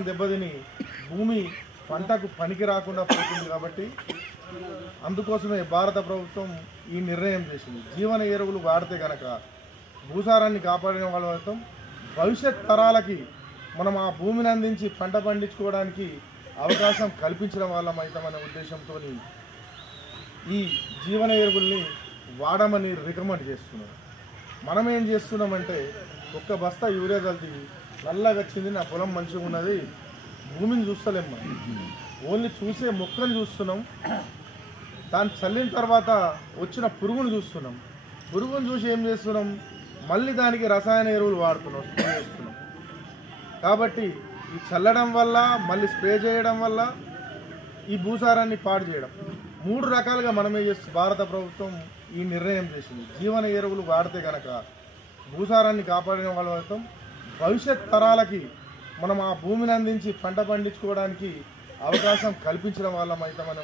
భూసారం దెబ్బతిని భూమి పంటకు పనికి రాకుండా పోతుంది కాబట్టి అందుకోసమే భారత ప్రభుత్వం ఈ నిర్ణయం చేసింది. జీవన ఎరువులు వాడితే కనుక భూసారాన్ని కాపాడిన వాళ్ళం, భవిష్యత్ తరాలకి మనం ఆ భూమిని అందించి పంట పండించుకోవడానికి అవకాశం కల్పించడం వాళ్ళం అవుతామనే ఉద్దేశంతో ఈ జీవన ఎరువుల్ని వాడమని రికమెండ్ చేస్తున్నాం. మనం ఏం చేస్తున్నామంటే ఒక్క బస్తా యూరియా కలిపి నల్లగా వచ్చింది, నా పొలం మంచిగా ఉన్నది, భూమిని చూస్తలేం, మనం ఓన్లీ చూసే మొక్కను చూస్తున్నాం. దాన్ని చల్లిన తర్వాత వచ్చిన పురుగును చూస్తున్నాం. పురుగును చూసి ఏం చేస్తున్నాం, మళ్ళీ దానికి రసాయన ఎరువులు వాడుతున్నాం, స్ప్రే చేస్తున్నాం. కాబట్టి ఈ చల్లడం వల్ల మళ్ళీ స్ప్రే చేయడం వల్ల ఈ భూసారాన్ని పాడు చేయడం, 3 రకాలుగా మనమే చేస్తూ భారత ప్రభుత్వం ఈ నిర్ణయం చేసింది. జీవన ఎరువులు వాడితే కనుక భూసారాన్ని కాపాడిన వాళ్ళం, భవిష్యత్ తరాలకి మనం ఆ భూమిని అందించి పంట పండించుకోవడానికి అవకాశం కల్పించడం వాళ్ళం అవుతామని